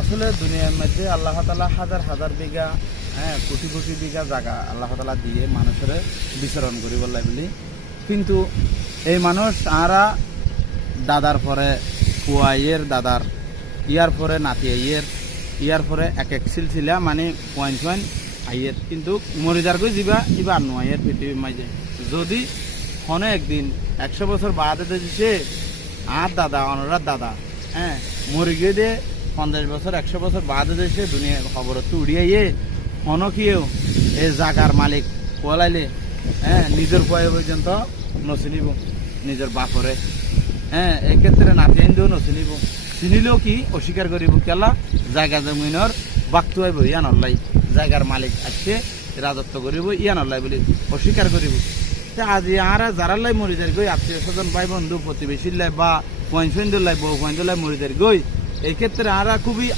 আসলে দুনিয়ার মধ্যে আল্লাহ তাআলা হাজার হাজার বিঘা, কোটি কোটি বিঘা জায়গা আল্লাহ তাআলা দিয়ে মানুষের বিচরণ করি বললাই বলি। কিন্তু এই মানুষ আরা দাদার পরে পুয়াইয়ের দাদার, ইয়ার পরে নাতি আইয়ের, ইয়ার পরে এক এক সিলসিলা মানে পয়েন্ট পয়েন্ট আইয়ের, কিন্তু মরিদার কই যাবা ইবা আনু আইয়ের পৃথিবীর মাঝে। যদি হনে একদিন 100 বছর বাদে দিছে আর দাদা অনরার দাদা মরি গিয়ে দে 50 বছর 100 বছর বাদে দিছে দুনিয়া খবর তো উড়িয়ে হন কিও এই জাগার মালিক বলাইলে নিজের পয়ে পর্যন্ত নচিনিব নিজের বাপরে, এক্ষেত্রে নাতি আইনও নচিনিব, চিনিলেও কি অস্বীকার করিব কেলা জায়গা জমিনের বাক্তু আইব ইয়ান হল্লাই, জায়গার মালিক আসছে রাজত্ব করিব ইয়ান হল্লাই বলে অস্বীকার করিব। আজি আর যারা লাই মরি যায় গই আত্মীয় স্বজন ভাই বন্ধু প্রতিবেশীর লাই বা পয়েন্ট লাই বউ পয়েন্ট লাই মরি যায় গই, এই ক্ষেত্রে আরা খুবই